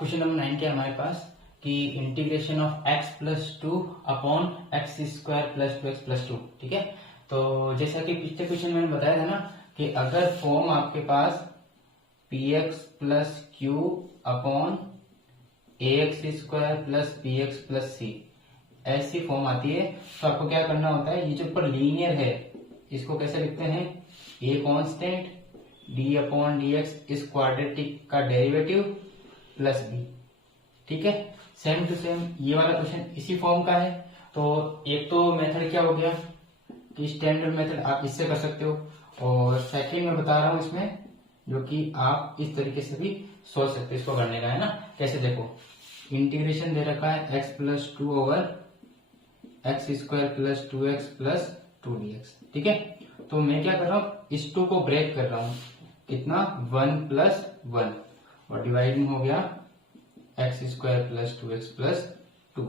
Question number 9 के हमारे पास कि integration of x plus two upon X square plus two X plus to. ठीक है, तो जैसा कि पिछले क्वेश्चन में मैंने बताया था ना कि अगर फॉर्म आपके पास P X plus Q upon A x square plus B x plus C ऐसी फॉर्म आती है तो आपको क्या करना होता है, ये जो ऊपर लीनियर है इसको कैसे लिखते हैं, a constant D upon D x इस क्वाड्रेटिक का डेरिवेटिव प्लस बी। ठीक है, सेम टू सेम ये वाला क्वेश्चन इसी फॉर्म का है। तो एक तो मेथड क्या हो गया कि स्टैंडर्ड मेथड आप इससे कर सकते हो, और सेकंड में बता रहा हूं इसमें जो कि आप इस तरीके से भी सोच सकते हो इसको करने का, है ना। कैसे देखो, इंटीग्रेशन दे रखा है X plus to over x square plus two X plus two D X. ठीक है, तो मैं क्या कर रहा हूं, इस टू को ब्रेक कर रहा हूं, कितना वन प्लस वन, और डिवाइडिंग हो गया x square plus two X plus to.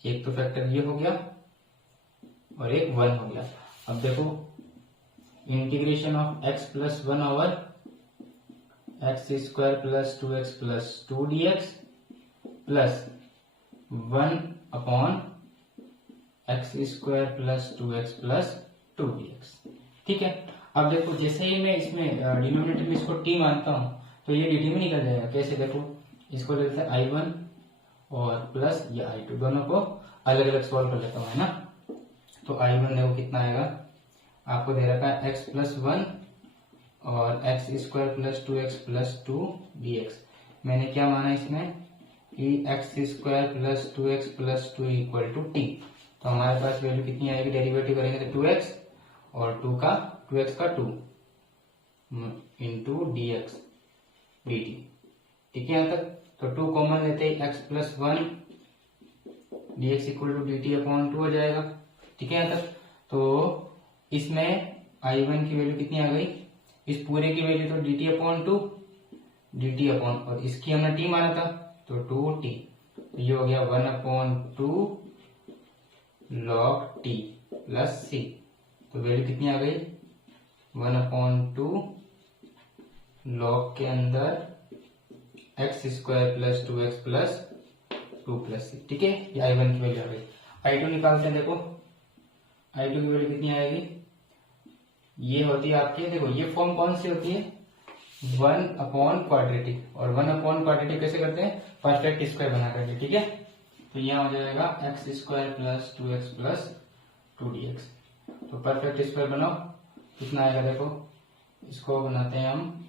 एक तो फैक्टर ये हो गया और एक वन हो गया। अब देखो integration of x plus one over x square plus two X plus two D x plus one upon X square plus two X plus two D X. ठीक है, अब देखो जैसे ही मैं इसमें डिनोमिनेटर में इसको टी मानता हूं तो ये डी में निकल जाएगा। कैसे देखो, इसको लेते हैं आई वन और प्लस ये आई टू, दोनों को अलग अलग सॉल्व कर लेता हूं, है ना। तो आई वन देखो कितना आएगा, आपको दे रखा है एक्स प्लस वन और X square plus two X plus two D X. मैंने क्या माना इसमें कि X square plus two X plus two equal to T. तो हमारे पास वैल्यू कितनी आएगी, डेरिवेटिव करेंगे तो टू एक्स और टू एक्स का two into D X D T. ठीक है, यहाँ तक तो टू कॉमन लेते ही X plus one D x equal to d t upon two हो जाएगा। ठीक है, यहाँ तक तो इसमें आई वन की वैल्यू कितनी आ गई, इस पूरे की वैल्यू तो D t upon two d t upon, और इसकी हमने टी माना था तो टू टी, तो ये हो गया one upon two log T plus C. तो वैल्यू कितनी आ गई, वन अपॉन टू लॉग के अंदर x square plus two X plus two plus सी। ठीक है, ये आई वन की वैल्यू आ गई। आई टू निकालते हैं, देखो आई टू की वैल्यू कितनी आएगी, ये होती है आपकी, देखो ये फॉर्म कौन सी होती है, वन अपॉन क्वाड्रेटिक, और वन अपॉन क्वाड्रेटिक कैसे करते हैं, परफेक्ट स्क्वायर बना करके। ठीक है, तो यहाँ हो जाएगा x square plus two X plus two D x. तो परफेक्ट स्क्वायर बनाओ, कितना आएगा देखो, इसको बनाते हैं हम,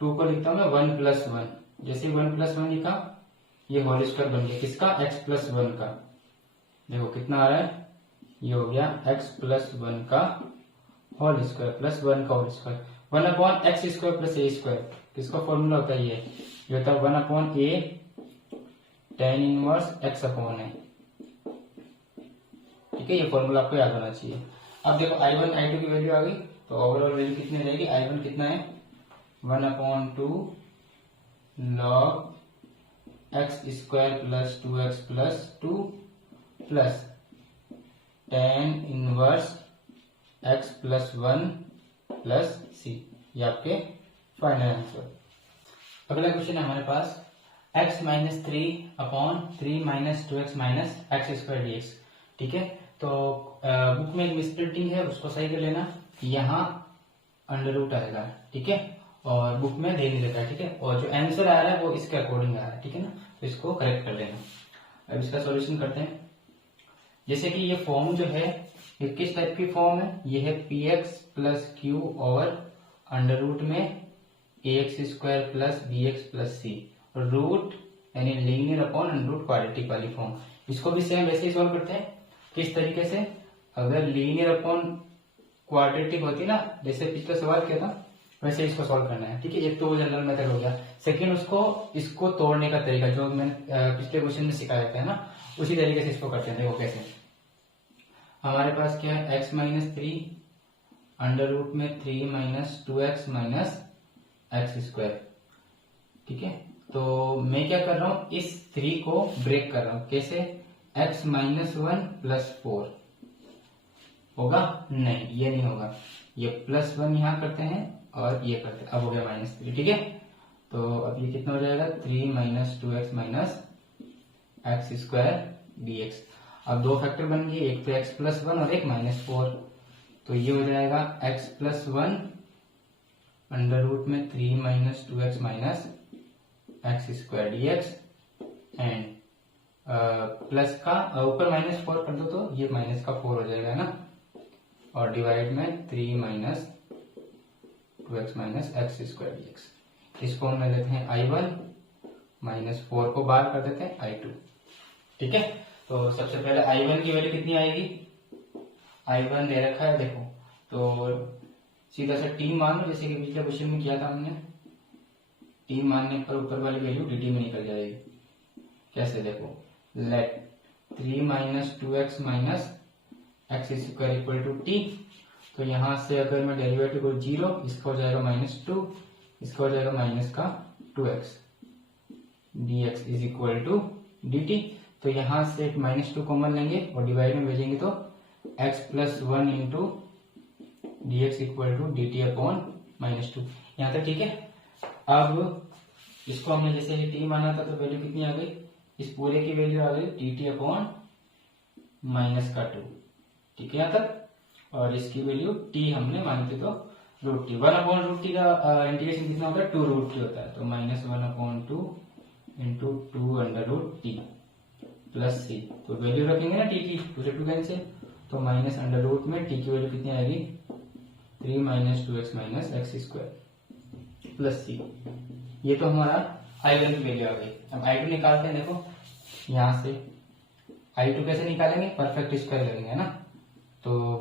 टू को लिखता हूं मैं वन प्लस वन, जैसे वन प्लस वन लिखा ये होल स्क्वायर बन गया किसका, एक्स प्लस वन का। देखो कितना आ रहा है, ये हो गया एक्स प्लस वन का होल स्क्वायर प्लस वन का whole square, one upon X square plus ए स्क्वायर। किसका फॉर्मूला होता है, ये होता है one upon A tan inverse x upon A. ठीक है, ये फॉर्मूला आपको याद होना चाहिए। अब देखो आई वन आई टू की वैल्यू आ गई, तो ओवरऑल वैल्यू कितनी रहेगी, आई वन कितना है, one upon two log X square plus two X plus two plus tan inverse X plus one plus सी। ये आपके फाइनल आंसर। अगला क्वेश्चन है हमारे पास x minus three upon three minus two X minus x square D X. ठीक है, तो book में एक मिसप्रिंटिंग है उसको सही कर लेना, यहाँ अंडर रूट आएगा। ठीक है, और बुक में दे नहीं देता है। ठीक है, और जो आंसर आ रहा है वो इसके अकॉर्डिंग आ रहा है। ठीक है ना, तो इसको करेक्ट कर लेना। अब इसका सॉल्यूशन करते हैं। जैसे कि ये फॉर्म जो है ये किस टाइप की फॉर्म है, ये है पी एक्स प्लस क्यू और अंडर रूट में A x square plus B x plus C, root यानी linear upon under root quadratic वाली फॉर्म। इसको भी सेम वैसे ही सॉल्व करते हैं। किस तरीके से, अगर लीनियर अपॉन क्वाड्रेटिक होती ना, जैसे पिछला सवाल किया था वैसे इसको सॉल्व करना है। ठीक है, एक तो वो जनरल मेथड हो गया, सेकंड उसको इसको तोड़ने का तरीका जो मैंने पिछले क्वेश्चन में सिखाया था ना, उसी तरीके से इसको करते हैं। देखो कैसे, हमारे पास क्या है, X minus three under root में three minus two X minus x square. ठीक है, तो मैं क्या कर रहा हूं, इस थ्री को ब्रेक कर रहा हूं। कैसे, x minus one plus four होगा, नहीं ये नहीं होगा, ये प्लस वन यहां करते हैं और ये करते हैं, अब हो गया माइनस थ्री। ठीक है, तो अब ये कितना हो जाएगा 3 minus 2x minus x square dx। अब दो फैक्टर बन गए, एक तो x प्लस 1 और एक -4, तो ये हो जाएगा x प्लस 1 अंडर रूट में 3 minus 2x minus x square dx and plus का ऊपर -4 कर दो तो ये माइनस का 4 हो जाएगा ना, और डिवाइड में 3 minus 2x minus x square dx। इसको हम ले लेते हैं I1, -4 को बाहर कर देते हैं I2। ठीक है, तो सबसे पहले I1 की वैल्यू कितनी आएगी, I1 दे रखा है देखो, तो सीधा सा t मान लो, जैसे कि पिछले क्वेश्चन में किया था हमने। t मानने पर ऊपर वाली वैल्यू dt में निकल जाएगी। कैसे देखो, let 3 minus 2x minus x square equal to T, तो यहां से अगर मैं डेरिवेटिव को 0, इसका हो जाएगा -2, इसका हो जाएगा माइनस का 2x dx is equal to dt। तो यहां से एक -2 कॉमन लेंगे और डिवाइड में भेजेंगे तो x plus 1 into D x equal to d t upon -2। यहाँ तक ठीक है। अब इसको हमने जैसे ही t माना था तो वैल्यू कितनी आ गई, इस पूरे की वैल्यू आ गई डी टी अपॉन -2। ठीक है यहाँ तक। और इसकी वैल्यू t हमने मानी थी तो √t, 1/√t का इंटीग्रेशन कितना होता है, 2√t होता है, तो -1/2 इंटू 2√t प्लस c, तो वैल्यू रखेंगे ना t की पूरे 2 लाइन से, तो -√, में t की वैल्यू कितनी आएगी 3 minus 2x minus x square plus c। ये तो हमारा I1 की वैल्यू आ गई। अब I2 निकालते हैं। देखो यहां से I2 कैसे निकालेंगे, परफेक्ट स्क्वायर करेंगे ना, तो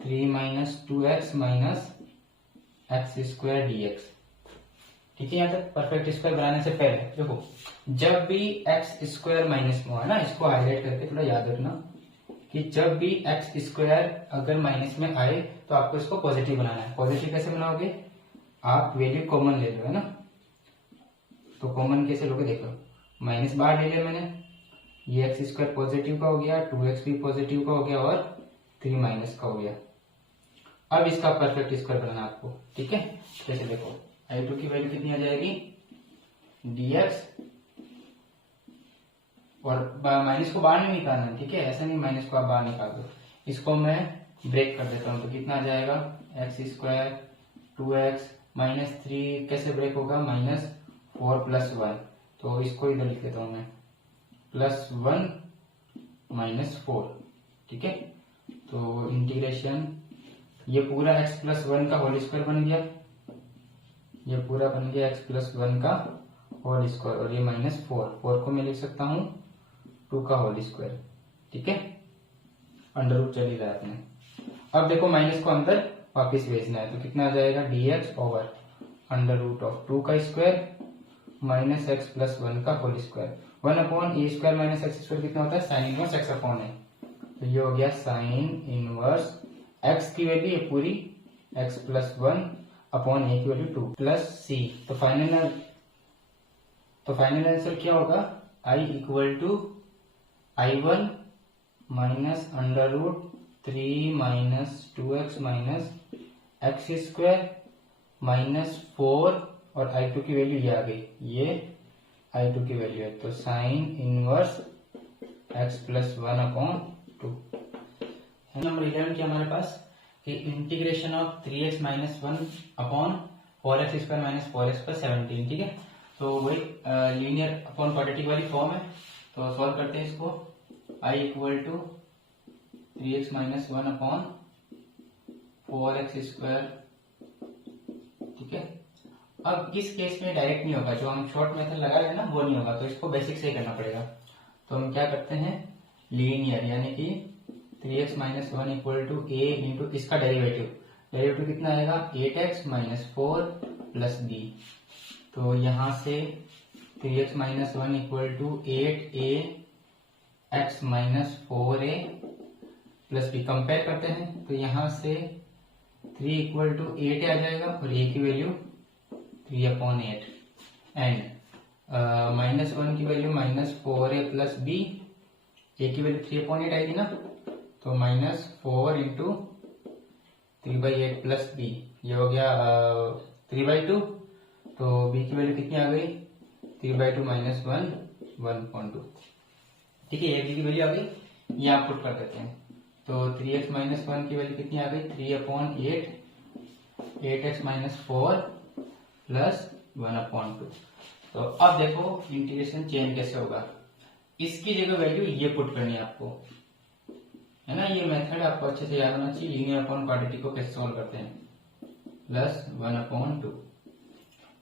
1/3 minus 2x minus x square dx। ठीक है, यहाँ तक परफेक्ट स्क्वायर बनाने से पहले देखो, जब भी एक्स स्क्वायर माइनस में है ना, इसको हाईलाइट करके थोड़ा याद रखना कि जब भी एक्स स्क्वायर अगर माइनस में आए तो आपको इसको पॉजिटिव बनाना है। पॉजिटिव कैसे बनाओगे, आप वैल्यू कॉमन ले लो, है ना, तो कॉमन कैसे लोगे, देखो माइनस बाहर ले लिया मैंने, ये एक्स स्क्वायर पॉजिटिव का हो गया, 2x भी पॉजिटिव का हो गया और 3 माइनस का हो गया। अब इसका परफेक्ट स्क्वायर बनाना आपको। ठीक है, जैसे देखो I2 की वैल्यू कितनी आ जाएगी dx, और माइनस को बाहर नहीं निकालना, ठीक है, ऐसा नहीं माइनस को आप बाहर निकाल दो। इसको मैं ब्रेक कर देता हूं, तो कितना आ जाएगा एक्स स्क्वायर 2x -3 कैसे ब्रेक होगा, -4 प्लस 1, तो इसको इधर लिख देता हूं मैं, +1 -4। ठीक है, तो इंटीग्रेशन ये पूरा x प्लस 1 का होल स्क्वायर बन गया, ये पूरा बन गया x प्लस 1 का होल स्क्वायर, और ये -4 को मैं लिख सकता हूं 2 का होल स्क्वायर। ठीक है, अंडर रूट चल ही रहा है अपने। अब देखो माइनस को अंदर वापस भेजना है, तो कितना आ जाएगा dx over under root of 2 का स्क्वायर माइनस एक्स प्लस 1 का whole square. 1/a square minus x square कितना होता है, साइन इनवर्स x अपॉन है, तो ये हो गया साइन इनवर्स x की वैल्यू ये पूरी x प्लस 1 अपॉन a की वैल्यू 2 प्लस c। तो फाइनल आंसर क्या होगा, i equal to I1 minus under root 3 minus 2x minus x square -4, और I2 की वैल्यू ये आ गई, ये I2 की वैल्यू है, तो sine inverse x plus 1 upon 2। Number 11 की हमारे पास कि integration of 3x minus 1 upon 4x square minus 4x plus 17। ठीक है, तो वही लीनियर अपॉन क्वाड्रेटिक वाली फॉर्म है, तो सॉल्व करते हैं इसको। I equal to 3x minus 1 upon 4x square. ठीक है, अब इस केस में डायरेक्ट नहीं होगा, जो हम शॉर्ट मेथड लगा रहे हैं ना वो नहीं होगा, तो इसको बेसिक से ही करना पड़ेगा। तो हम क्या करते हैं, लीनियर, यानी कि 3x minus 1 equal to a into इसका डेरिवेटिव कितना आएगा 8x माइनस 4 प्लस b। तो यहां से 3x minus 1 equal to 8a x minus 4a plus b compare करते हैं, तो यहां से 3 इक्वल टू 8 आ जाएगा और a की वैल्यू 3/8 एंड -1 की value -4a plus b, a की वैल्यू 3/8 आएगी ना, तो -4 इंटू 3/8 प्लस b, ये हो गया 3/2, तो b की वैल्यू कितनी आ गई 3/2 माइनस 1 1/2। ठीक है, ये b की वैल्यू आ गई, ये आप पुट कर देते हैं। तो 3x माइनस 1 की वैल्यू कितनी आ गई 3/8, 8x माइनस 4 प्लस 1/2। तो अब देखो इंटीग्रेशन चेंज कैसे होगा, इसकी जगह वैल्यू ये पुट करनी है आपको, है ना। ये मेथड आपको अच्छे से याद होना चाहिए, लीनियर अपॉन क्वाड्रेटिक को कैसे सॉल्व करते हैं। प्लस 1/2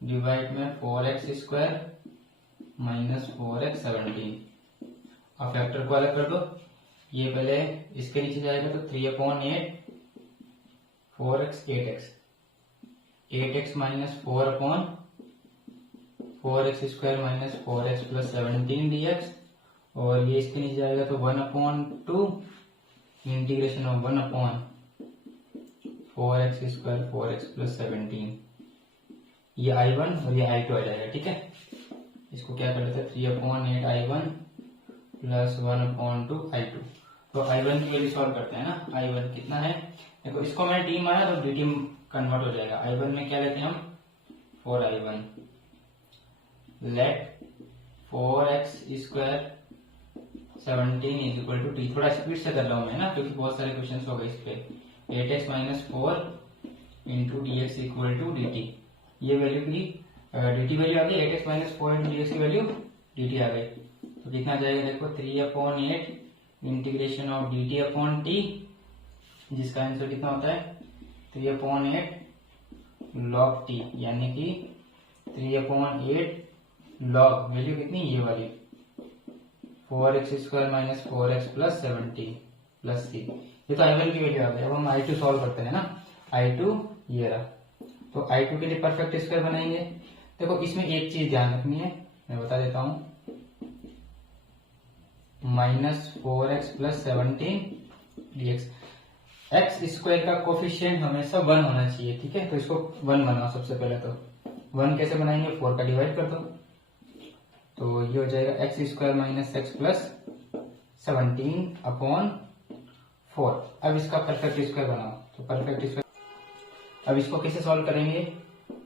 डिवाइड में 4x² माइनस 4x 17। अब फैक्टर को अलग कर दो, ये पहले इसके नीचे जाएगा तो 3/8 4x 8x 8x minus 4/4x² minus 4x plus 17 dx, और ये इसके नीचे जाएगा तो 1/2 integration of 1/4x² 4x plus 17। ये I1 और ये I2 आ जाएगा। ठीक है, इसको क्या कर लेते हैं 3/8 I1 प्लस 1/2 I2। तो I1 की वैल्यू सॉल्व करते हैं ना। I1 कितना है, देखो इसको मैंने टी मारा तो dt कन्वर्ट हो जाएगा। I1 में क्या लेते हैं हम 4I1 let 4x² 17 is equal to t. थोड़ा स्पीड से कर रहा हूं मैं ना, क्योंकि बहुत सारे क्वेश्चंस हो गए इस पे। 8x minus 4 into D x equal to d t. ये वैल्यू की dt वैल्यू आ गई, 8x minus 4 into D x की वैल्यू dt आ गई। तो कितना जाएगा देखो 3/8 integration of dt upon t, जिसका आंसर कितना होता है 3/8 log t, यानी कि 3/8 log वैल्यू कितनी ये वाली 4x² minus 4x plus 17 plus c। ये तो I1 की वैल्यू आ गई। अब हम I2 सॉल्व करते हैं ना। I2 ये रहा, तो I2 के लिए परफेक्ट स्क्वायर बनाएंगे। देखो इसमें एक चीज ध्यान रखनी है, मैं बता देता हूं, minus 4x plus 17 dx। X square का कोफिशिएंट हमेशा 1 होना चाहिए। ठीक है, तो इसको 1 बनाओ सबसे पहले। तो 1 कैसे बनाएंगे, 4 का डिवाइड कर दो, तो ये हो जाएगा x² minus x plus 17 upon 4। अब इसका परफेक्ट स्क्वायर बनाओ, तो परफेक्ट स्क्वायर अब इसको कैसे सॉल्व करेंगे,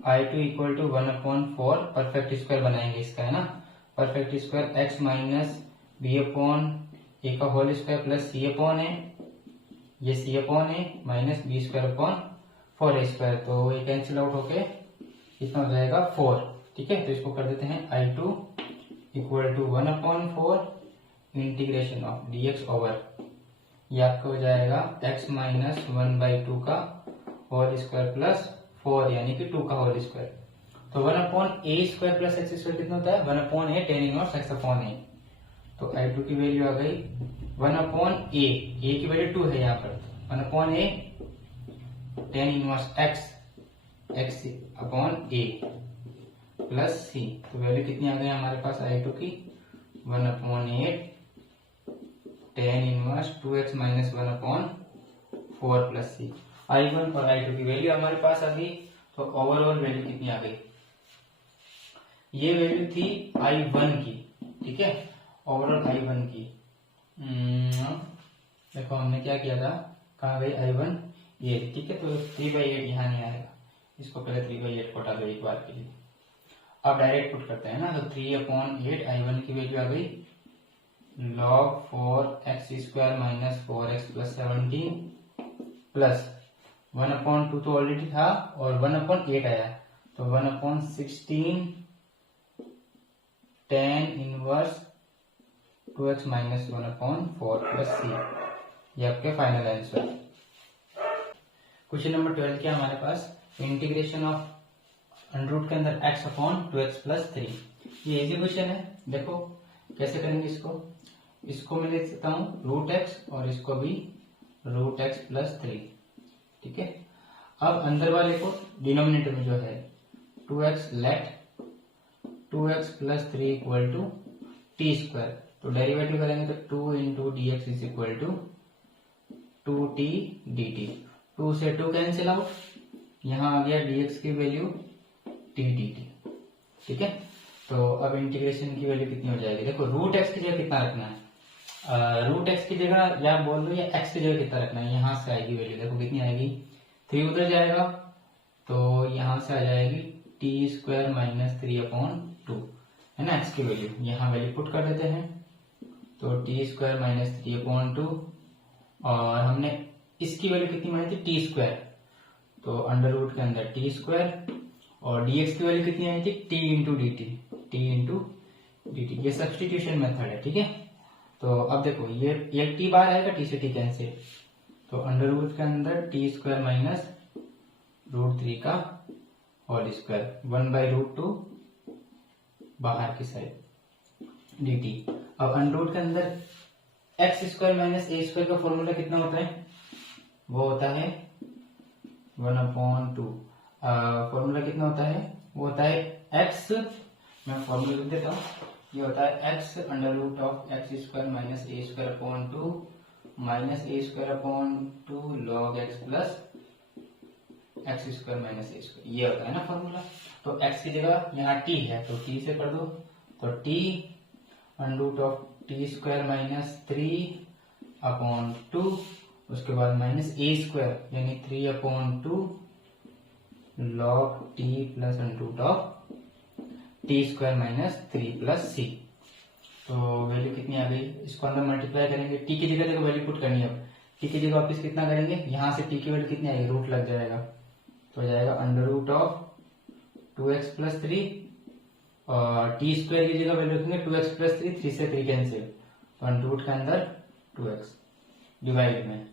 I2 equal to 1/4 perfect square बनाएंगे इसका, है ना। Perfect square x minus b upon a का whole square plus c upon a, ये c अपॉन a माइनस b² अपॉन 4a², तो ये कैंसिल आउट होके कितना हो जाएगा 4। ठीक है, तो इसको कर देते हैं I2 equal to 1/4 integration of dx over, ये आपका हो जाएगा x माइनस 1/2 का होल स्क्वायर प्लस 4, यानी कि 2 का होल स्क्वायर। तो 1/a² प्लस x² कितना होता है 1/a tan inverse x upon a। तो I2 की वैल्यू आ गई 1/a, a की वैल्यू 2 है यहाँ पर, 1/a tan inverse x upon a plus c। तो वैल्यू कितनी आ गई हमारे पास I2 की 1/8 tan inverse 2x minus 1/4 plus c। I1 और I2 की वैल्यू हमारे पास आ गई। तो ओवरऑल वैल्यू कितनी आ गई, ये वैल्यू थी I1 की। ठीक है, ओवरऑल I1 की। देखो हमने क्या किया था, कहाँ गई I1 ये। ठीक है, तो 3/8 यहाँ नहीं आएगा, इसको पहले 3/8 को हटा दो एक बार के लिए। अब डायरेक्ट पुट करते हैं ना, तो 3/8 I1 की वैल्यू आ गई log 4x² minus 4x plus 17 plus 1/2 तो ऑलरेडी था और 1/8 आया, तो 1/16 tan inverse 2x minus 1/4 plus c। ये आपके फाइनल आंसर। क्वेश्चन नंबर 12 क्या हमारे पास, इंटीग्रेशन ऑफ अंडर के अंदर x अपॉन 2x प्लस 3। ये इजी क्वेश्चन है। देखो कैसे करेंगे इसको मैं लिख सकता हूँ √x और इसको भी √x प्लस 3। ठीक है, अब अंदर वाले को डिनोमिनेटर में जो है 2x late 2x plus 3 equal to t²। तो डेरिवेटिव करेंगे तो 2 into D x is equal to 2t dt। 2 से 2 कैंसिल आउट, यहाँ आ गया dx की वैल्यू t dt। ठीक है, तो अब इंटीग्रेशन की वैल्यू कितनी हो जाएगी, देखो √x की जगह कितना रखना है, √x की जगह या बोल दो या x की जगह कितना रखना है, यहाँ से आएगी वैल्यू। देखो कितनी आएगी, 3 उधर जाएगा तो यहाँ से आ जाएगी टी स्क्वायर माइनस 3/2 है ना, एक्स की वैल्यू यहाँ वैल्यू पुट कर देते हैं। तो टी स्क्वायर माइनस 3/2 और हमने इसकी वैल्यू कितनी मानी थी, टी स्क्वायर, तो अंडर रूट के अंदर टी स्क्वायर और dx की वैल्यू कितनी आई थी, t इंटू डी टी। ये सब्सटीट्यूशन मेथड है, ठीक है। तो अब देखो ये एक टी बार आएगा, टी से टी कैंसिल, तो अंडर रूट के अंदर टी स्क्वायर माइनस √3 का होल स्क्वायर 1/√2 बाहर की साइड dt। अब अंडर रूट के अंदर x square minus a square का फॉर्मूला कितना होता है, वो होता है 1/2। फॉर्मूला कितना होता है, वो होता है x, मैं फॉर्मूला लिख देता हूँ, ये होता है x under root of x square minus a square upon 2 minus a square upon 2 log x plus x square minus a square, ये होता है ना फॉर्मूला। तो x की जगह यहाँ t है तो t से कर दो, तो t under root of T square minus 3/2, उसके बाद माइनस ए स्क्वायर यानी 3/2 log t plus under root of T square minus 3 plus C. तो वैल्यू कितनी आ गई, इसको अंदर मल्टीप्लाई करेंगे, टी की जगह देखो वैल्यू पुट करनी है। अब टी की जगह वापस कितना करेंगे, यहाँ से टी की वैल्यू कितनी आएगी, रूट लग जाएगा, तो हो जाएगा under root of 2x plus 3 और टी स्क्वायर की जगह वैल्यू रखेंगे 2x प्लस 3, 3 से 3 कैंसिल, तो अंडर रूट के अंदर 2x डिवाइड में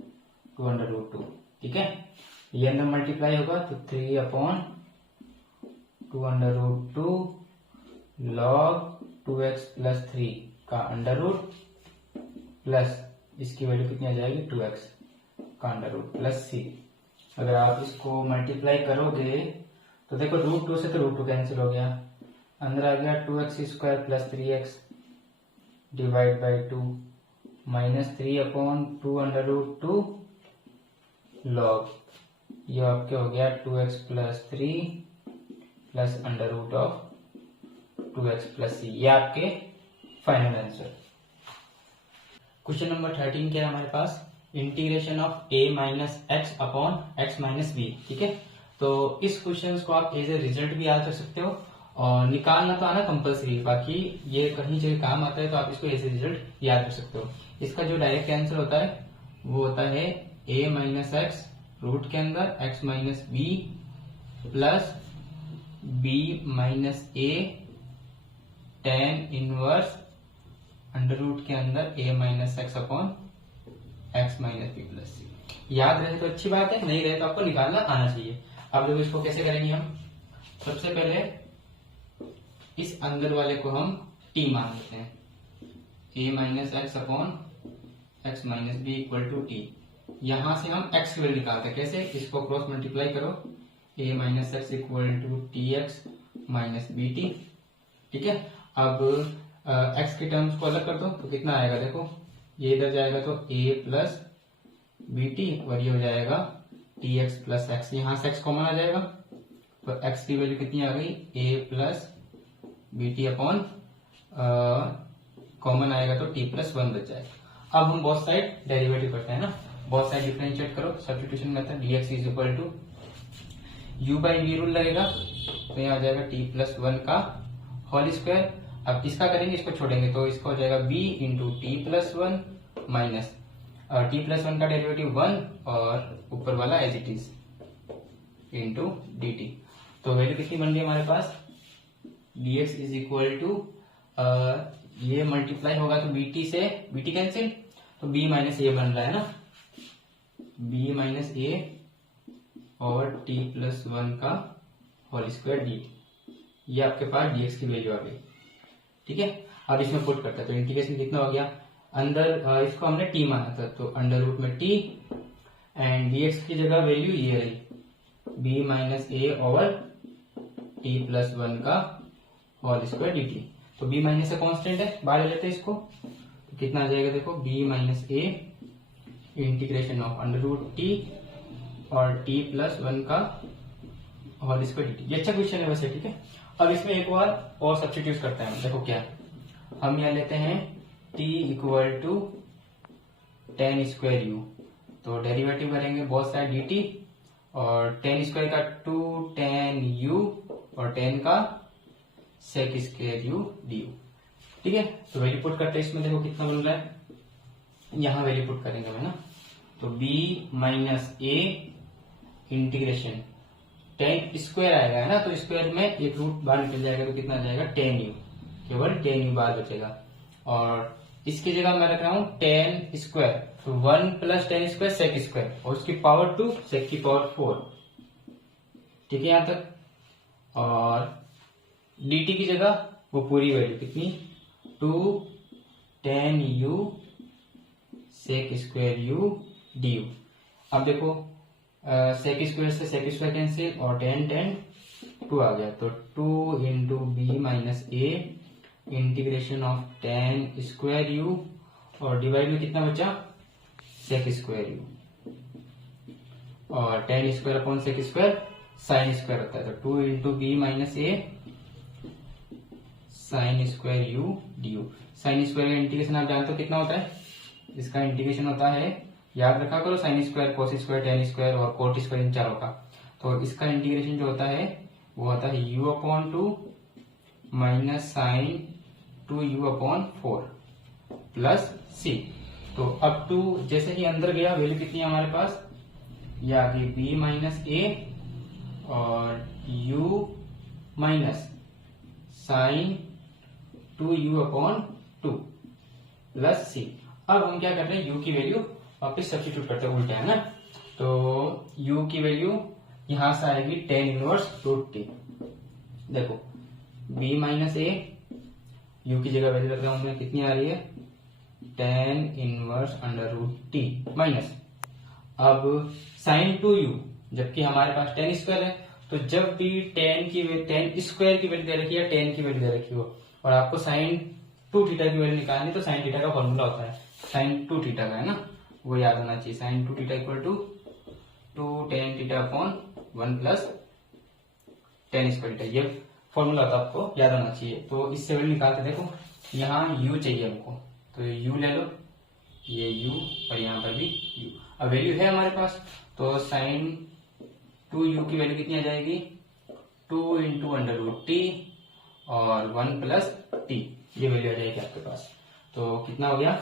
2 अंडर रूट 2, ठीक है। ये अंदर मल्टीप्लाई होगा तो 3/2 under root 2 log 2x plus 3 का अंडर रूट प्लस इसकी वैल्यू कितनी आ जाएगी 2x का अंडर रूट प्लस सी। अगर आप इसको मल्टीप्लाई करोगे तो देखो √2 से तो √2 कैंसिल हो गया, अंदर आ गया 2x square plus 3x divide by 2 minus 3/2 under root 2 log, ये आपके हो गया 2x plus 3 plus under root of 2x plus सी, ये आपके फाइनल आंसर। क्वेश्चन नंबर 13 क्या है हमारे पास, integration of a minus x upon x minus b, ठीक है। तो इस क्वेश्चन को आप एज ए रिजल्ट भी याद कर सकते हो और निकालना तो आना कंपलसरी, बाकी ये कहीं जगह काम आता है तो आप इसको एज ए रिजल्ट याद कर सकते हो। इसका जो डायरेक्ट आंसर होता है वो होता है a माइनस एक्स रूट के अंदर x minus b plus b minus a tan inverse under root के अंदर a minus x upon x minus b plus c. याद रहे तो अच्छी बात है, नहीं रहे तो आपको निकालना आना चाहिए। अब देखो इसको कैसे करेंगे हम, सबसे पहले इस अंदर वाले को हम t मान लेते हैं, a minus x upon x minus b equal to t. यहां से हम x की वैल्यू निकालते हैं, कैसे, इसको क्रॉस मल्टीप्लाई करो, a minus x equal to t x minus b t, ठीक है। अब x के टर्म्स को अलग कर दो तो कितना आएगा, देखो ये इधर जाएगा तो a प्लस बी टी और ये हो जाएगा टी एक्स प्लस एक्स, यहाँ से x कॉमन आ जाएगा तो x की वैल्यू कितनी आ गई, a plus b t upon common आएगा तो t प्लस 1 बच जाएगा। अब हम बोथ साइड डेरिवेटिव करते हैं ना, बोथ साइड डिफरेंशिएट करो, substitution method, dx is equal to u by v rule लगेगा तो यहाँ आ जाएगा t प्लस 1 का होल स्क्वायर। अब इसका करेंगे, इसको छोड़ेंगे तो इसका हो जाएगा b into t plus 1 minus t plus 1 का डेरिवेटिव 1 और ऊपर वाला as it is into d t. तो वैल्यू कितनी बन गई हमारे पास, dx इज इक्वल टू ये मल्टीप्लाई होगा तो bt से bt कैंसिल तो b माइनस ए बन रहा है ना, b माइनस ए और t प्लस 1 का होल स्क्वायर dt, ये आपके पास dx की वैल्यू आ गई, ठीक है। अब इसमें पुट करते हैं तो इंटीग्रेशन कितना हो गया, अंदर इसको हमने t माना था तो अंडर रूट में t एंड dx की जगह वैल्यू ये रही b माइनस ए ओवर t प्लस 1 का होल स्क्वायर dt। तो b माइनस ए कॉन्स्टेंट है, बाहर ले लेते हैं इसको तो कितना आ जाएगा, देखो b minus a integration of under root t और t प्लस 1 का होल स्क्वायर dt। ये अच्छा क्वेश्चन है वैसे, ठीक है। अब इसमें एक बार और सब्स्टिट्यूट करते हैं, देखो क्या, हम यहाँ लेते हैं t equal to tan square u, तो डेरिवेटिव करेंगे बोथ साइड dt और टेन स्क्वायर का 2 tan u और 10 का sec स्क्वायर u du। ठीक है, तो वैल्यू पुट करते हैं इसमें, देखो कितना बन रहा है, यहां वैल्यू पुट करेंगे मैं ना, तो b minus a integration 10 square आएगा है ना, तो स्क्वायर में एक रूट बाहर निकल जाएगा तो कितना आ जाएगा 10u, केवल 10u बाहर बचेगा। और इसकी जगह मैं रख रहा हूं 10 स्क्वायर, तो 1 प्लस 10 स्क्वायर सेक स्क्वायर और उसकी पावर 2 सेक की पावर 4। ठीक है यहां तक। और dt की जगह वो पूरी वैल्यू कितनी 2 10u सेक स्क्वायर u du। अब देखो सेक स्क्वायर से सेक स्क्वायर कैंसिल और 10 2 आ गया, तो 2 into b minus a integration of 10 square u और डिवाइड में कितना बचा सेक स्क्वायर u, और 10 square upon sec square sine square होता है, तो 2 into b minus a sine square u du। Sine square का इंटीग्रेशन आप जानते हो कितना होता है, इसका इंटीग्रेशन होता है, याद रखा करो, sine square cos square ten square और कोट स्क्वायर इन चारों का। तो इसका इंटीग्रेशन जो होता है वो होता है u upon 2 minus sine 2u upon 4 plus c। तो अब टू जैसे ही अंदर गया वैल्यू कितनी है हमारे पास, ये आ गई b माइनस ए और u minus sine 2u upon 2 plus c। अब हम क्या करते हैं, u की वैल्यू वापिस सब्स्टिट्यूट करते हैं, उल्टा है ना, तो u की वैल्यू यहां से आएगी 10 इनवर्स रूट टी। देखो b माइनस ए, u की जगह वैल्यू रख रहा हूं मैं, कितनी आ रही है 10 inverse under root t minus, अब साइन 2u, जबकि हमारे पास 10 स्क्वायर है, तो जब भी 10 स्क्वायर की वैल्यू दे रखी है 10 की वैल्यू दे रखी हो और आपको साइन 2 थीटा की वैल्यू निकालनी, तो साइन थीटा का फॉर्मूला होता है साइन 2 थीटा का, है ना, वो याद होना चाहिए, sine 2 theta equal to 2 tan theta upon 1 plus 10 square theta, ये फॉर्मूला होता है, आपको याद होना चाहिए। तो इससे वैल्यू निकालते, देखो यहाँ u चाहिए हमको, तो u ले लो, ये u और यहाँ पर भी u। अब वैल्यू है हमारे पास, तो साइन 2u की वैल्यू कितनी आ जाएगी 2 इंटू अंडर रूट टी और 1 प्लस टी, ये वैल्यू आ जाएगी आपके पास। तो कितना हो गया,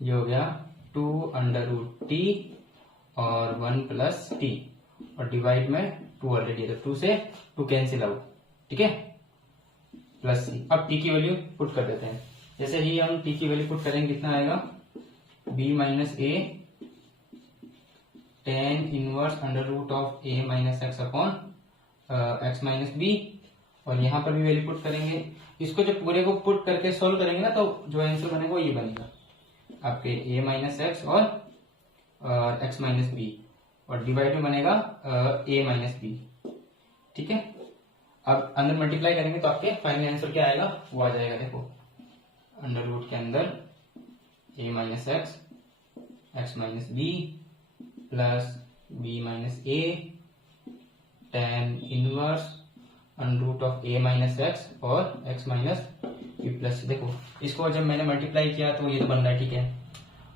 ये हो गया 2 अंडर रूट टी और 1 प्लस टी और डिवाइड में 2 ऑलरेडी है, तो 2 से 2 कैंसिल आउट, ठीक है, प्लस सी। अब टी की वैल्यू पुट कर देते हैं, जैसे ही हम टी की वैल्यू पुट करेंगे कितना आएगा b minus a 10 inverse under root of a minus x upon x minus b, और यहाँ पर भी वैल्यू पुट करेंगे। इसको जब पूरे को पुट करके सोल्व करेंगे ना, तो जो आंसर बनेगा वो ये बनेगा आपके a माइनस एक्स और x माइनस बी, और डिवाइड में बनेगा a माइनस बी, ठीक है। अब अंदर मल्टीप्लाई करेंगे तो आपके फाइनल आंसर क्या आएगा वो आ जाएगा, देखो अंडर रूट के अंदर a minus x minus b plus b minus a tan inverse under root of a minus x और x माइनस बी प्लस। देखो इसको जब मैंने मल्टीप्लाई किया तो ये तो बन रहा है, ठीक है,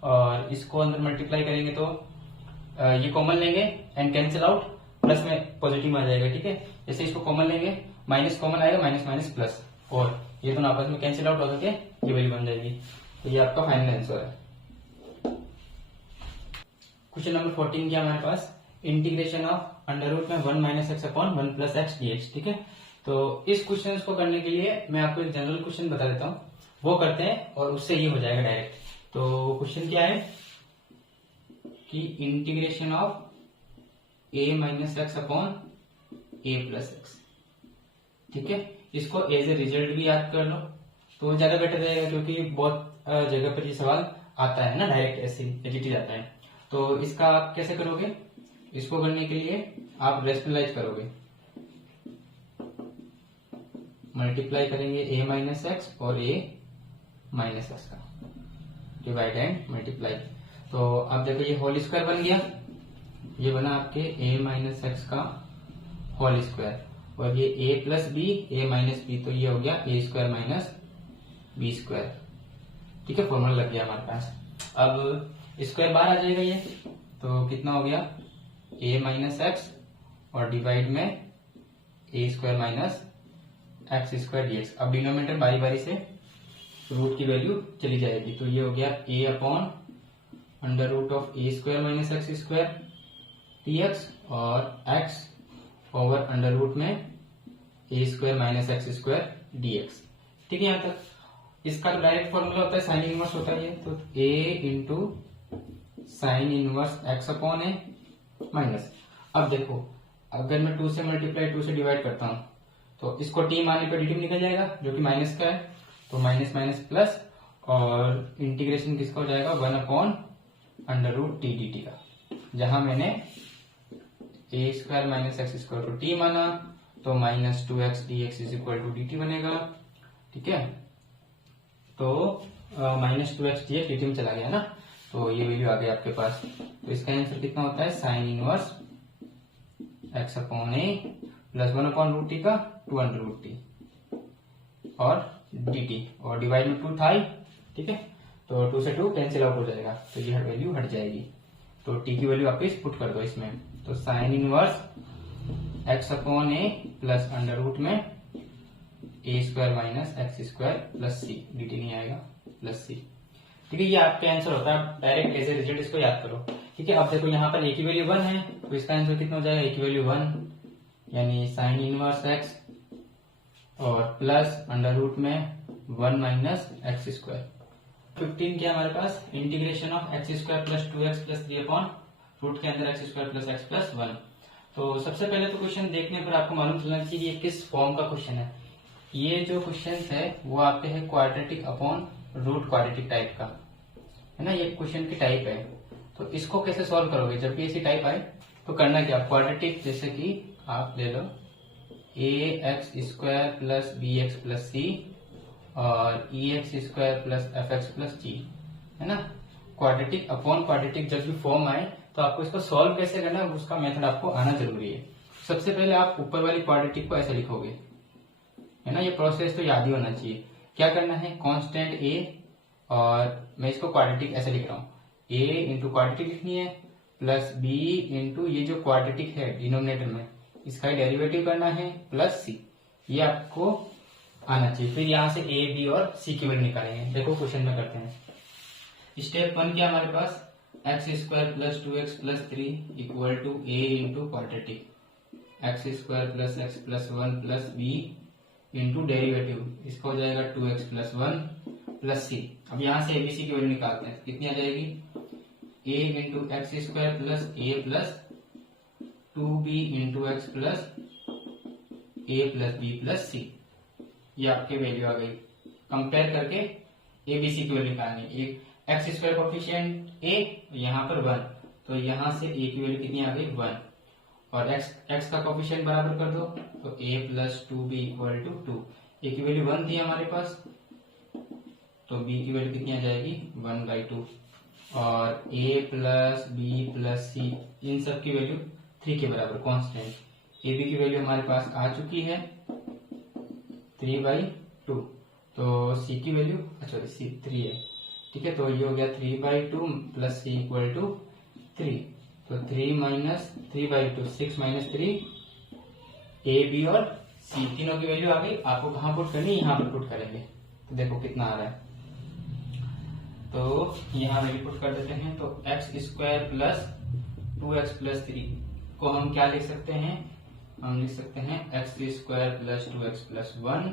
और इसको अंदर मल्टीप्लाई करेंगे तो ये कॉमन लेंगे एंड कैंसिल आउट, प्लस में पॉजिटिव आ जाएगा, ठीक है। जैसे इसको कॉमन लेंगे माइनस कॉमन आएगा, माइनस माइनस प्लस, और ये दोनों आपस में कैंसिल आउट हो सके ये वैल्यू बन जाएगी, तो ये आपका फाइनल आंसर है। क्वेश्चन नंबर 14 क्या हमारे पास, इंटीग्रेशन ऑफ अंडर रूट में 1 minus x upon 1 plus x dx, ठीक है। तो इस क्वेश्चन को करने के लिए मैं आपको एक जनरल क्वेश्चन बता देता हूँ, वो करते हैं और उससे ये हो जाएगा डायरेक्ट। तो क्वेश्चन क्या है कि integration of a minus x upon a plus x, ठीक है। इसको एज ए रिजल्ट भी याद कर लो तो ज्यादा बेटर रहेगा, क्योंकि बहुत जगह पर ये सवाल आता है ना डायरेक्ट ऐसे एज आता है। तो इसका आप कैसे करोगे, इसको करने के लिए आप रेशनलाइज करोगे, मल्टीप्लाई करेंगे a माइनस एक्स और a माइनस एक्स का, डिवाइड एंड मल्टीप्लाई। तो अब देखो ये होल स्क्वायर बन गया, ये बना आपके a माइनस एक्स का होल स्क्वायर, और ये a plus b a minus b, तो ये हो गया a square minus b square, ठीक है, फॉर्मूला लग गया हमारे पास। अब स्क्वायर बाहर आ जाएगा ये, तो कितना हो गया a माइनस एक्स और डिवाइड में a square minus x square dx. अब डिनोमिनेटर बारी बारी से रूट की वैल्यू चली जाएगी, तो ये हो गया a upon under root of a square minus x square dx और एक्स ओवर अंडर रूट में a square minus x square dx. ठीक है, यहाँ तक इसका डायरेक्ट फॉर्मूला होता है साइन इनवर्स होता है, तो a into sine inverse x upon a minus. अब देखो अगर मैं 2 से मल्टीप्लाई 2 से डिवाइड करता हूं तो इसको टी मानने पर डी निकल जाएगा जो कि माइनस का है, तो माइनस माइनस प्लस और इंटीग्रेशन किसका हो जाएगा 1 अपॉन under root t d t का, जहां मैंने a square minus x square को टी माना तो minus 2x dx is equal to d t बनेगा। ठीक है, तो माइनस 2x dx dt में चला गया ना, तो ये वैल्यू आ गई आपके पास। तो इसका आंसर कितना होता है sign inverse x upon a plus 1 upon root T का 2 अंडर रूट टी और dt और डिवाइड में 2 था ही। ठीक है, तो 2 से 2 कैंसिल आउट हो जाएगा, तो ये वैल्यू हट जाएगी, तो t की वैल्यू वापस पुट कर दो इसमें, तो sine inverse x upon a plus under root में a square minus x square plus c, d t नहीं आएगा प्लस सी। ठीक है, ये आपका आंसर होता है, डायरेक्ट एज ए रिजल्ट इसको याद करो। ठीक है, अब देखो यहाँ पर ए की वैल्यू 1 है, तो इसका आंसर कितना हो जाएगा ए की वैल्यू 1 यानी साइन इनवर्स एक्स और प्लस अंडर रूट में 1 माइनस एक्स स्क्वायर। 15 क्या हमारे पास integration of x square plus 2x plus 3 upon root के अंदर x square plus x plus 1। तो सबसे पहले तो क्वेश्चन देखने पर आपको मालूम चलना चाहिए ये किस फॉर्म का क्वेश्चन है। ये जो क्वेश्चन है वो आपके है quadratic upon root quadratic type का है ना, ये क्वेश्चन की टाइप है। तो इसको कैसे सॉल्व करोगे जब भी ऐसी टाइप आए, तो करना क्या क्वाड्रेटिक, जैसे कि आप ले लो a x square plus B x plus c और e x square plus f x plus g, है ना। क्वाड्रेटिक अपॉन क्वाड्रेटिक जब भी फॉर्म आए तो आपको इसको सॉल्व कैसे करना है उसका मेथड आपको आना जरूरी है। सबसे पहले आप ऊपर वाली क्वाड्रेटिक को ऐसे लिखोगे, है ना, ये प्रोसेस तो याद ही होना चाहिए। क्या करना है कांस्टेंट ए और मैं इसको क्वाड्रेटिक ऐसे लिख रहा हूँ, ए इंटू क्वाड्रेटिक लिखनी है प्लस बी इंटू ये जो क्वाड्रेटिक है डिनोमिनेटर में इसका डेरिवेटिव करना है प्लस सी, ये आपको आना चाहिए। फिर यहाँ से ए बी और सी की वैल्यू निकालेंगे। देखो क्वेश्चन में करते हैं। स्टेप 1 क्या हमारे पास x square plus 2x plus 3 equal to a into quadratic x square plus x plus 1 plus b into derivative इसका हो जाएगा 2x प्लस 1 प्लस सी। अब यहाँ से एबीसी की वैल्यू निकालते हैं, कितनी आ जाएगी a into x square plus a plus 2b into x plus a plus b plus सी, ये आपके वैल्यू आ गई। कंपेयर करके एबीसी की वैल्यू निकालनी, एक एक्स स्क्वायर कोफिशिएंट ए यहाँ पर 1, तो यहाँ से ए की वैल्यू कितनी आ गई 1 और एक्स का कोफिशिएंट बराबर कर दो तो ए प्लस 2b इक्वल टू 2। ए की वैल्यू 1 थी हमारे पास तो बी की वैल्यू कितनी आ जाएगी 1/2 और ए प्लस बी प्लस सी इन सब की वैल्यू 3 के बराबर कांस्टेंट। ए बी की वैल्यू हमारे पास आ चुकी है 3/2, तो सी की वैल्यू अच्छा सी 3 है। ठीक है, तो ये हो गया 3/2 प्लस सी इक्वल टू 3, तो 3 माइनस 3/2 6 माइनस 3 ए बी और सी तीनों की वैल्यू आ गई। आपको कहाँ पुट करनी है, यहाँ पर पुट करेंगे, तो देखो कितना आ रहा है। तो यहाँ वैल्यू पुट कर देते हैं, तो x square plus 2x plus 3 को हम क्या लिख सकते हैं, हम लिख सकते हैं x square plus 2x plus 1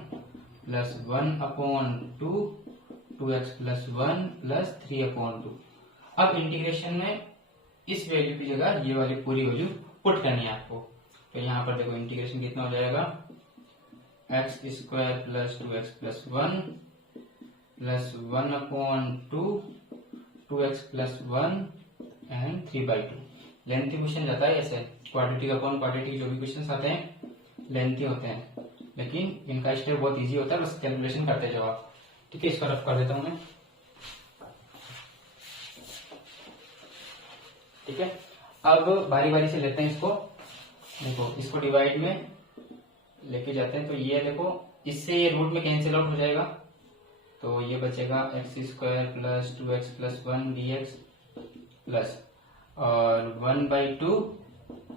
plus 1 upon 2x plus 1 plus 3 upon 2। अब इंटीग्रेशन में इस वैल्यू की जगह ये वाली पूरी वैल्यू पुट करनी है आपको। तो यहाँ पर देखो इंटीग्रेशन कितना हो जाएगा x square plus 2x plus 1 plus 1 upon 2x plus 1 and 3/2। Lengthy question जाता है ऐसे, क्वाड्रेटिक अपॉन क्वाड्रेटिक जो भी क्वेश्चन आते हैं लेंथी होते हैं, लेकिन इनका स्टेप बहुत इजी होता है, बस कैलकुलेशन करते जाओ आप। ठीक है, इसको रफ कर देता हूं मैं। ठीक है, अब बारी बारी से लेते हैं इसको। देखो इसको डिवाइड में लेके जाते हैं, तो ये देखो इससे ये रूट में कैंसिल आउट हो जाएगा, तो ये बचेगा x square plus 2x plus 1 dx plus और 1/2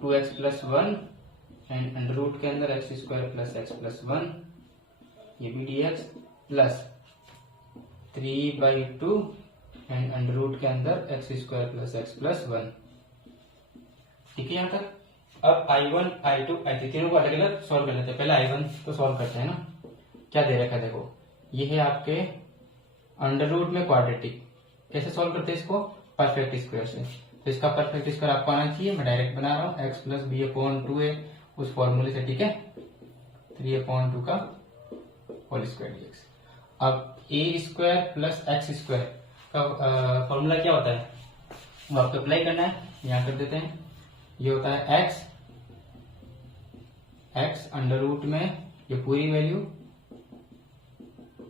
2x plus 1 and under root के अंदर x square plus x plus 1, ये भी dx plus 3/2 and under root के अंदर x square plus x plus 1। ठीक है यहाँ तक। अब I1 I2 I3 तीनों को अलग अलग सॉल्व कर लेते हैं। पहले I1 को सॉल्व करते हैं ना। क्या दे रखा है देखो, ये है आपके अंडर रूट में क्वाड्रेटिक। कैसे सॉल्व करते हैं इसको? परफेक्ट स्क्वायर से। तो इसका परफेक्ट स्क्वायर आपको आना चाहिए, मैं डायरेक्ट बना रहा हूँ, x plus B upon 2a उस फॉर्मूले से। ठीक है, 3/2 का होल स्क्वायर dx। अब a square plus x square का फॉर्मूला क्या होता है वो आपको अप्लाई करना है। यहाँ कर देते हैं, ये होता है एक्स अंडर रूट में ये पूरी वैल्यू,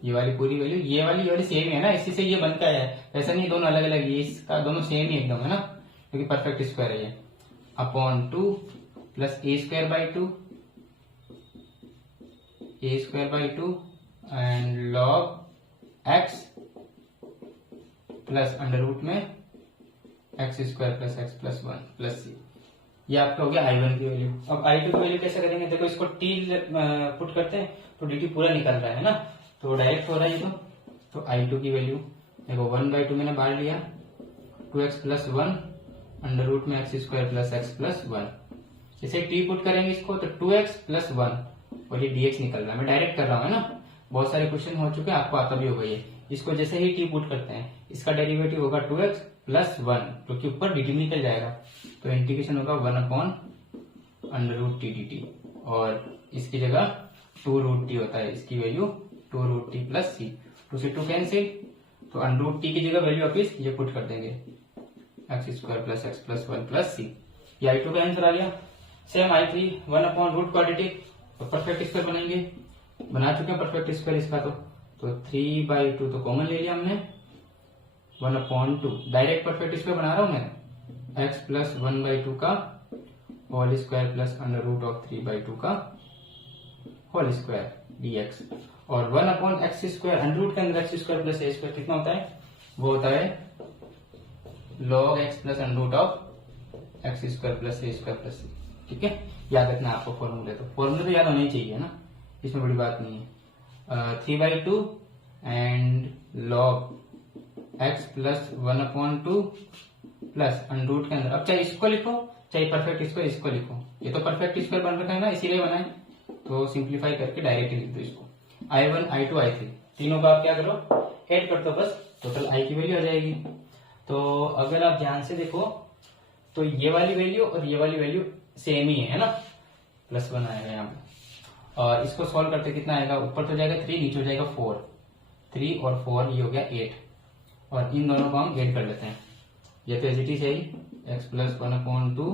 ये वाली पूरी वैल्यू, ये वाली सेम है ना, इसी से ये बनता है। ऐसा नहीं दोनों अलग अलग, ये इसका दोनों सेम ही एकदम है ना, क्योंकि परफेक्ट स्क्वायर है ये। Upon 2 plus A square by 2 and log x plus under root में x square plus x plus 1 plus सी। ये आपका हो गया I1 की वैल्यू। अब I2 की वैल्यू कैसे करेंगे? देखो इसको t पुट करते हैं तो dt पूरा निकल रहा है ना, तो डायरेक्ट हो रहा है ये तो I2 की वैल्यू देखो 1/2 मैंने बाहर लिया, 2x प्लस 1 अंडर रूट में x square plus x plus 1। जैसे t पुट करेंगे इसको तो 2x प्लस 1 और ये dx निकल रहा है। मैं डायरेक्ट कर रहा हूँ ना, बहुत सारे क्वेश्चन हो चुके हैं, आपको आता भी होगा ये। इसको जैसे ही t पुट करते हैं इसका डेरिवेटिव होगा 2x प्लस 1, क्योंकि ऊपर dt निकल जाएगा, तो इंटीग्रेशन होगा 1 अंडर रूट टी dt, और इसकी जगह 2 रूट टी होता है, इसकी वैल्यू 2 रूट टी प्लस सी। 2 से 2 कैंसिल, तो अंडर रूट टी की जगह वैल्यू वापिस ये पुट कर देंगे, x square plus x plus 1 plus सी। ये I2 का आंसर आ गया। सेम I3 1/रूट क्वाड्रेटिक, तो परफेक्ट स्क्वायर बनाएंगे, बना चुके हैं परफेक्ट स्क्वायर इसका। तो 3/2 तो कॉमन ले लिया हमने, 1/2 डायरेक्ट परफेक्ट स्क्वायर बना रहा हूं मैं, x प्लस 1/2 का whole square plus under root of 3/2 का होल स्क्वायर dx, और 1/x स्क्वायर अंडर रूट के अंदर एक्स स्क्वायर प्लस ए स्क्वायर कितना होता है? वो होता है log x plus under root of x square plus A square plus सी। ठीक है, याद रखना आपको फॉर्मूले, तो फॉर्मूले तो याद होने ही चाहिए ना, इसमें बड़ी बात नहीं है। 3/2 and log x plus 1/2 plus under root के अंदर, अब चाहे इसको लिखो चाहे परफेक्ट स्क्वायर इसको लिखो, ये तो परफेक्ट स्क्वायर बन रखा है ना, इसीलिए बनाए, तो सिंप्लीफाई करके डायरेक्ट लिख दो इसको। I1 I2 I3 तीनों का आप क्या करो, ऐड कर दो, बस टोटल I की वैल्यू आ जाएगी। तो अगर आप ध्यान से देखो तो ये वाली वैल्यू और ये वाली वैल्यू सेम ही है ना, +1 आएगा यहाँ पे, और इसको सॉल्व करते कितना आएगा? ऊपर तो जाएगा 3, नीचे हो जाएगा 4, 3 और 4 ये हो गया 8, और इन दोनों को हम ऐड कर लेते हैं। ये तो एजिटी है ही, x प्लस 1/2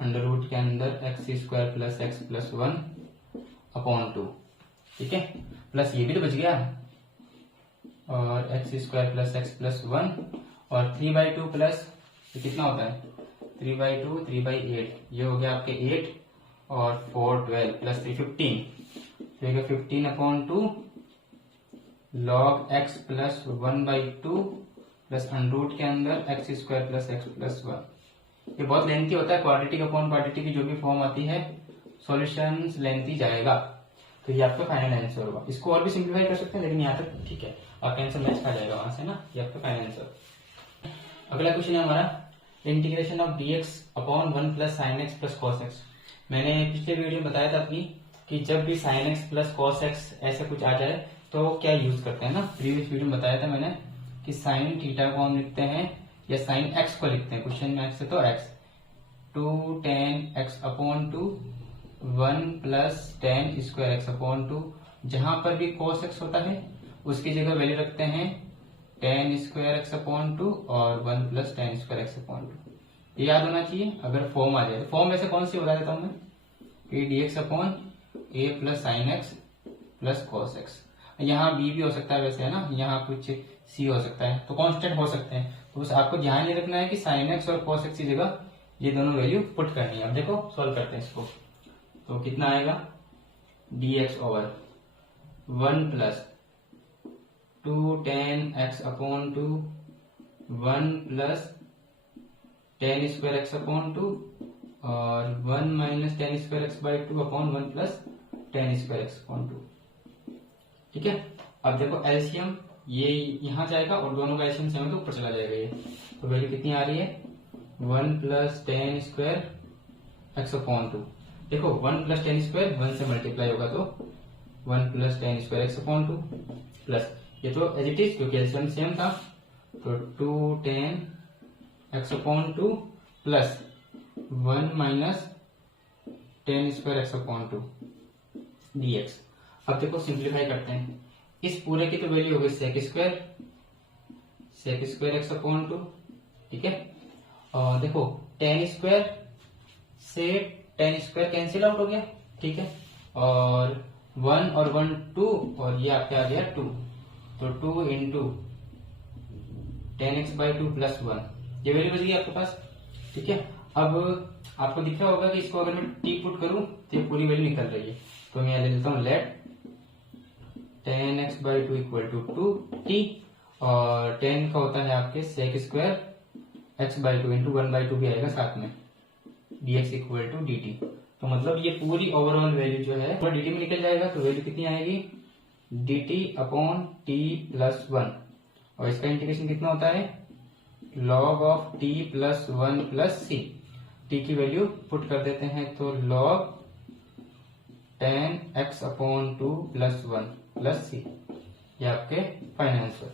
अंडर रूट के अंदर x square plus x plus 1/2, ठीक है, प्लस ये भी तो बच गया, और X square plus x plus 1, और 3/2 प्लस ये कितना होता है? 3/2 3/8, ये हो गया आपके 8, और 4 12 प्लस 3 15, तो ये 15/2 log x plus 1/2 plus under root के अंदर x square plus x plus 1। ये बहुत लेंथी होता है, क्वाड्रेटिक अपॉन क्वाड्रेटिक की जो भी फॉर्म आती है सॉल्यूशंस लेंथी जाएगा, तो ये आपका फाइनल आंसर होगा। इसको और भी सिंप्लीफाई कर सकते हैं, लेकिन यहाँ तक ठीक है, आपका आंसर मैच खा जाएगा वहां से ना, ये आपका फाइनल आंसर। अगला क्वेश्चन है हमारा integration of dx upon 1 plus sine x plus cos x. मैंने पिछले वीडियो में बताया था अपनी कि जब भी sine x plus cos x ऐसा कुछ आ जाए तो क्या यूज करते हैं ना, प्रीवियस वीडियो में बताया था मैंने कि साइन थीटा को हम लिखते हैं या साइन एक्स को लिखते हैं, क्वेश्चन में एक्स है तो x, 2 tan x upon 2 1 plus tan square x upon 2, जहां पर भी cos x होता है उसकी जगह वैल्यू रखते हैं tan स्क्वायर एक्स अपॉन 2 और 1 plus tan square x upon 2। ये याद होना चाहिए, अगर फॉर्म आ जाए। फॉर्म वैसे कौन सी बता देता हूं मैं, कि dx upon a plus sine x plus cos x, यहाँ b भी हो सकता है वैसे है ना, यहाँ कुछ c हो सकता है, तो कांस्टेंट हो सकते हैं, तो बस आपको ध्यान ये रखना है कि साइन एक्स और कॉस एक्स की जगह ये दोनों वैल्यू पुट करनी है। अब देखो सॉल्व करते हैं इसको, तो कितना आएगा, dx over 1 plus 2 tan x upon 2 1 plus tan square x upon 2 और 1 minus ten square x by two upon 1 plus ten square x upon two. ठीक है, अब देखो एलसीएम ये यहां जाएगा और दोनों का एलसीएम सेम है तो ऊपर चला जाएगा ये। तो वैल्यू कितनी आ रही है 1 plus ten square x upon to. देखो 1 प्लस टेन स्क्वायर 1 से मल्टीप्लाई होगा तो 1 plus ten square x upon two plus ये तो एज इट इज क्योंकि एलसीएम सेम था तो 2 ten x upon two plus 1 minus ten square x upon to dx। अब देखो सिंप्लीफाई करते हैं, इस पूरे की तो वैल्यू हो गई sec square x upon two. ठीक है, और देखो टेन स्क्वायर से टेन स्क्वायर कैंसिल आउट हो गया। ठीक है, और 1 और 1 2 और ये आपके आ गया 2 तो 2 into ten x by two plus 1 ये वैल्यू बच गई आपके पास। ठीक है, अब आपको दिख रहा होगा कि इसको अगर मैं टी पुट करूं तो ये पूरी वैल्यू निकल रही है। तो मैं ले लेता हूं let tan x by two equal to 2t और 10 का होता है आपके sec square x by two into 1 by two भी आएगा साथ में dx इक्वल टू dt। तो मतलब ये पूरी ओवरऑल वैल्यू जो है वो dt में निकल जाएगा। तो वैल्यू कितनी आएगी dt अपॉन t प्लस 1 और इसका इंटीग्रेशन कितना होता है log of t plus 1 plus c। t की वैल्यू पुट कर देते हैं तो log 10x upon two plus 1 plus c ये आपके फाइनल आंसर।